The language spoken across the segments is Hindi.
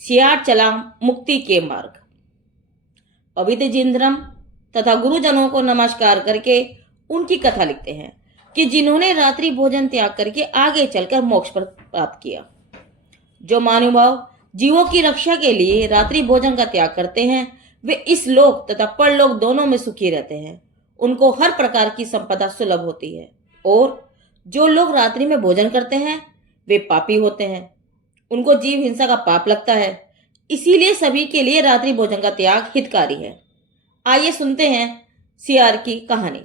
सियार चला मुक्ति के मार्ग। पवित्र जिन धर्म तथा गुरुजनों को नमस्कार करके उनकी कथा लिखते हैं कि जिन्होंने रात्रि भोजन त्याग करके आगे चलकर मोक्ष प्राप्त किया। जो महानुभाव जीवों की रक्षा के लिए रात्रि भोजन का त्याग करते हैं वे इस लोक तथा परलोक दोनों में सुखी रहते हैं। उनको हर प्रकार की संपदा सुलभ होती है। और जो लोग रात्रि में भोजन करते हैं वे पापी होते हैं, उनको जीव हिंसा का पाप लगता है। इसीलिए सभी के लिए रात्रि भोजन का त्याग हितकारी है। आइए सुनते हैं सियार की कहानी।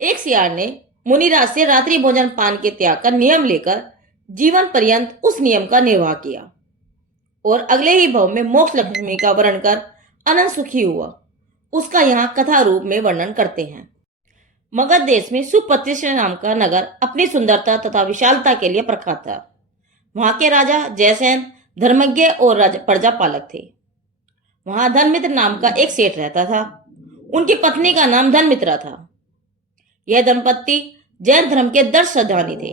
एक सियार ने मुनिराज से रात्रि भोजन पान के त्याग का नियम लेकर जीवन पर्यंत उस नियम का निर्वाह किया और अगले ही भव में मोक्ष लक्ष्मी का वर्ण कर अनंत सुखी हुआ। उसका यहाँ कथा रूप में वर्णन करते हैं। मगध देश में सुप्रतिष्ठित नाम का नगर अपनी सुंदरता तथा विशालता के लिए प्रख्यात था। वहां के राजा जयसेन धर्मज्ञ और प्रजा पालक थे। वहां धनमित्र नाम का एक सेठ रहता था। उनकी पत्नी का नाम धनमित्रा था। यह दंपत्ति जैन धर्म के दृढ़ श्रद्धालु थे।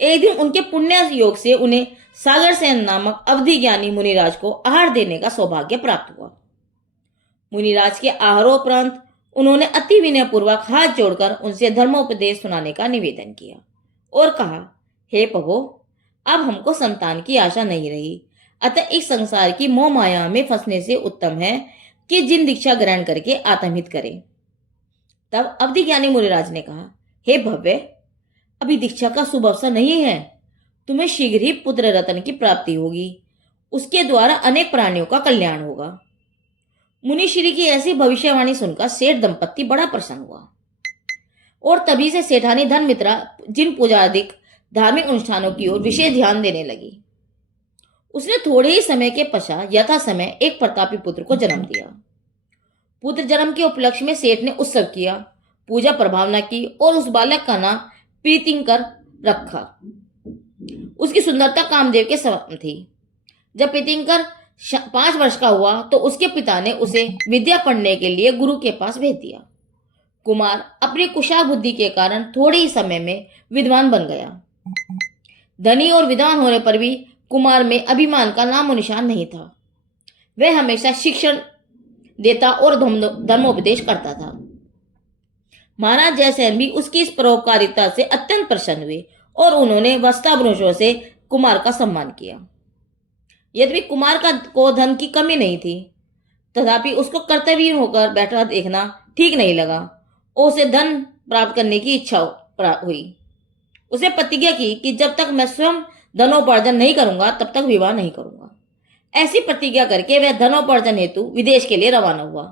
एक दिन उनके पुण्य योग से उन्हें सागर सेन नामक अवधि ज्ञानी मुनिराज को आहार देने का सौभाग्य प्राप्त हुआ। मुनिराज के आहारोपरांत उन्होंने अति विनय पूर्वक हाथ जोड़कर उनसे धर्मोपदेश सुनाने का निवेदन किया और कहा, हे प्रभु, अब हमको संतान की आशा नहीं रही, अतः इस संसार की मोह माया में फंसने से उत्तम है कि जिन दीक्षा ग्रहण करके आत्महित करें। तब अवधि ज्ञानी मुनिराज ने कहा, हे भव्य, अभी दीक्षा का शुभ अवसर नहीं है। तुम्हें शीघ्र ही पुत्र रत्न की प्राप्ति होगी। उसके द्वारा अनेक प्राणियों का कल्याण होगा। मुनिश्री की ऐसी भविष्यवाणी सुनकर सेठ दंपत्ति बड़ा प्रसन्न हुआ और तभी से सेठानी धनमित्रा जिन पूजाधिक धार्मिक अनुष्ठानों की ओर विशेष ध्यान देने लगी। उसने थोड़े ही समय के पश्चात यथा समय एक प्रतापी पुत्र को जन्म दिया। पुत्र जन्म के उपलक्ष्य में सेठ ने उत्सव किया, पूजा प्रभावना की और उस बालक का नाम प्रीतिंकर रखा। उसकी सुंदरता कामदेव के समान थी। जब प्रीतिंकर 5 वर्ष का हुआ तो उसके पिता ने उसे विद्या पढ़ने के लिए गुरु के पास भेज दिया। कुमार अपनी कुशल बुद्धि के कारण थोड़े ही समय में विद्वान बन गया। धनी और विद्वान होने पर भी कुमार में अभिमान का नामो निशान नहीं था। वह हमेशा शिक्षण देता और धर्मोपदेश करता था। महाराज जयसेन भी उसकी इस परोपकारिता से अत्यंत प्रसन्न हुए और उन्होंने वस्त्राभूषणों से कुमार का सम्मान किया। यद्यपि कुमार को धन की कमी नहीं थी, तथापि उसको कर्तव्य होकर बैठा देखना ठीक नहीं लगा और उसे धन प्राप्त करने की इच्छा हुई। उसे प्रतिज्ञा की कि जब तक मैं स्वयं धनोपार्जन नहीं करूंगा तब तक विवाह नहीं करूंगा। ऐसी प्रतिज्ञा करके वह धनोपार्जन हेतु विदेश के लिए रवाना हुआ।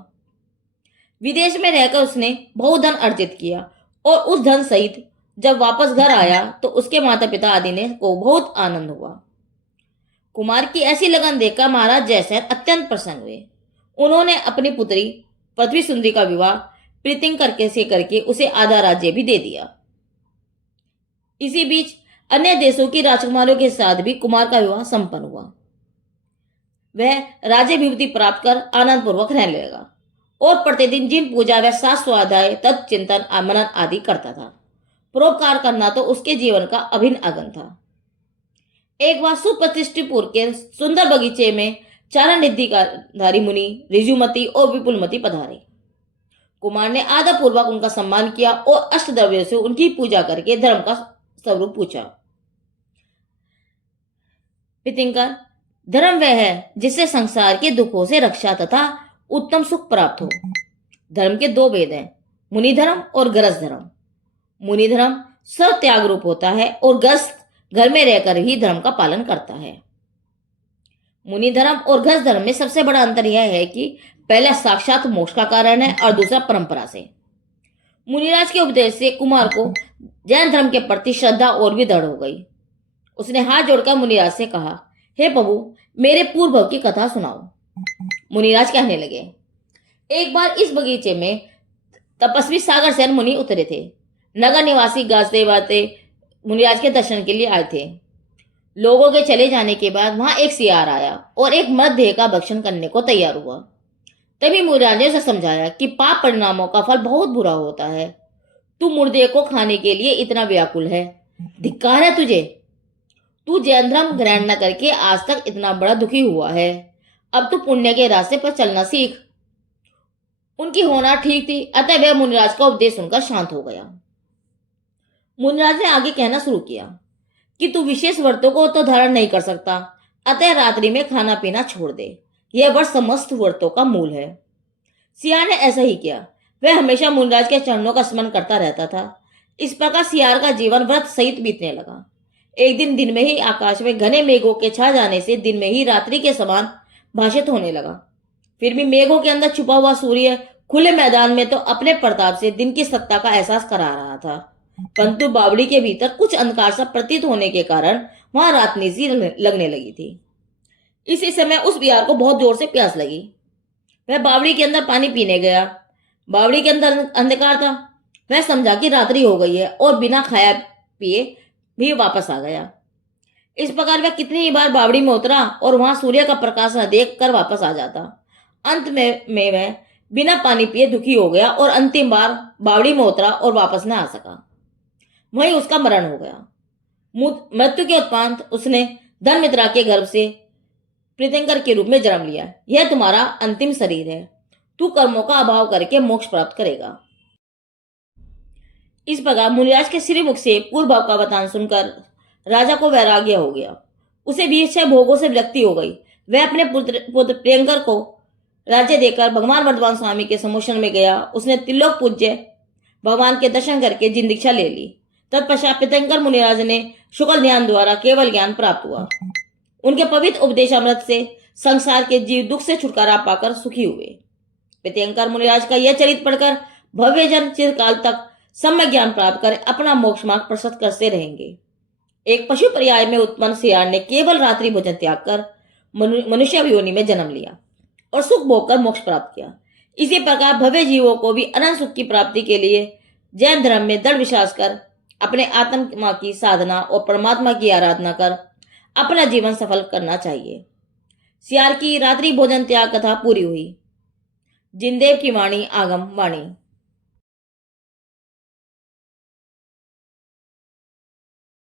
विदेश में रहकर उसने बहुत धन अर्जित किया और उस धन सहित जब वापस घर आया तो उसके माता पिता आदि ने को बहुत आनंद हुआ। कुमार की ऐसी लगन देखकर महाराज जयसेन अत्यंत प्रसन्न हुए। उन्होंने अपनी पुत्री पृथ्वी सुंदरी का विवाह प्रीतिंकर से करके उसे आधा राज्य भी दे दिया। इसी बीच अन्य देशों की राजकुमारों के साथ भी कुमार का विवाह संपन्न हुआ। वह राज्य विभूति प्राप्त कर आनंद पूर्वक रहने लगा और प्रतिदिन जिन पूजा व शास्त्र स्वाध्याय तत्चिंतन मनन आदि करता था। परोपकार करना तो उसके जीवन का अभिन्न अंग था। एक बार सुप्रतिष्ठितपुर के सुंदर बगीचे में चारण निधिधारी मुनि ऋजुमती और विपुलमती पधारे। कुमार ने आदर पूर्वक उनका सम्मान किया और अष्टद्रव्यों से उनकी पूजा करके धर्म का स्वरूप पूछा। प्रीतिंकर, धर्म वह है जिससे संसार के दुखों से रक्षा तथा उत्तम सुख प्राप्त हो। धर्म के 2 भेद हैं, मुनि धर्म और गृहस्थ धर्म। मुनि धर्म सब त्याग रूप होता है और गृहस्थ घर में रहकर ही धर्म का पालन करता है। मुनि धर्म और गृहस्थ धर्म में सबसे बड़ा अंतर यह है कि पहला साक्षात मोक्ष का कारण है और दूसरा परंपरा से। मुनिराज के उपदेश से कुमार को जैन धर्म के प्रति श्रद्धा और भी दृढ़ हो गई। उसने हाथ जोड़कर मुनिराज से कहा, हे प्रभु, मेरे पूर्व की कथा सुनाओ। मुनिराज कहने लगे, एक बार इस बगीचे में तपस्वी सागर सेन मुनि उतरे थे। नगर निवासी गाजते बाते मुनिराज के दर्शन के लिए आए थे। लोगों के चले जाने के बाद वहां एक सियार आया और एक मृतदेह का भक्षण करने को तैयार हुआ। तभी मुनिराज ने उसे समझाया कि पाप परिणामों का फल बहुत बुरा होता है। तू मुर्दे को खाने के लिए इतना व्याकुल है, धिक्कार है तुझे। तू जैन धर्म ग्रहण न करके आज तक इतना बड़ा दुखी हुआ है, अब तू पुण्य के रास्ते पर चलना सीख। उनकी होना ठीक थी, अतः वह मुनिराज का उपदेश सुनकर शांत हो गया। मुनिराज ने आगे कहना शुरू किया कि तू विशेष व्रतों को तो धारण नहीं कर सकता, अतः रात्रि में खाना पीना छोड़ दे। यह व्रत समस्त व्रतों का मूल है। सियार ने ऐसा ही किया। वह हमेशा मुनिराज के चरणों का स्मरण करता रहता था। इस प्रकार सियार का जीवन व्रत सहित बीतने लगा। एक दिन में ही आकाश में घने मेघों के छा जाने से दिन में ही रात्रि के समान भाषित होने लगा। फिर भी मेघों के अंदर छुपा हुआ सूर्य खुले मैदान में तो अपने प्रताप से दिन की सत्ता का एहसास करा रहा था, परंतु बावड़ी के भीतर कुछ अंधकार सा प्रतीत होने के कारण वहां रातनी सी लगने लगी थी। इसी समय उस बिहार को बहुत जोर से प्यास लगी। वह बावड़ी के अंदर पानी पीने गया। बावड़ी के अंदर अंधकार था। वह समझा कि रात्रि हो गई है और बिना खाया पिए भी वापस आ गया। इस प्रकार वह कितनी ही बार बावड़ी में उतरा और वहां सूर्य का प्रकाश न देख कर वापस आ जाता। अंत में वह बिना पानी पिए दुखी हो गया और अंतिम बार बावड़ी में उतरा और वापस न आ सका। वहीं उसका मरण हो गया। मृत्यु के उपरांत उसने धर्ममित्रा के गर्भ से प्रीतंकर के रूप में जन्म लिया। यह तुम्हारा अंतिम शरीर है। तू कर्मों का अभाव करके मोक्ष प्राप्त करेगा। इस प्रकार मुनिराज के श्रीमुख से पूर्व भाव का वचन सुनकर राजा को वैराग्य हो गया। उसे भी इच्छा भोगों से विरक्ति हो गई। वह अपने पुत्र प्रियंकर को राज्य देकर भगवान वर्धमान स्वामी के सम्मुखन में गया। उसने त्रिलोक पूज्य भगवान के दर्शन करके जिन दीक्षा ले ली। तत्पश्चात प्रीतंकर मुनिराज ने शुक्ल ध्यान द्वारा केवल ज्ञान प्राप्त हुआ। उनके पवित्र उपदेशामृत से संसार के जीव दुख से छुटकारा पाकर सुखी हुए। प्रीतंकर मुनिराज का यह चरित्र पढ़कर भव्य जन चिरकाल तक सम्यक ज्ञान प्राप्त कर अपना मोक्ष मार्ग प्रशस्त करते रहेंगे। एक पशु पर्याय में उत्पन्न सियार ने केवल रात्रि भोजन त्याग कर मनुष्य योनि में जन्म लिया और सुख भोग कर मोक्ष प्राप्त किया। इसी प्रकार भव्य जीवों को भी अनंत सुख की प्राप्ति के लिए जैन धर्म में दृढ़ विश्वास कर अपने आत्मा की साधना और परमात्मा की आराधना कर अपना जीवन सफल करना चाहिए। सियार की रात्रि भोजन त्याग कथा पूरी हुई। जिनदेव की वाणी आगम वाणी।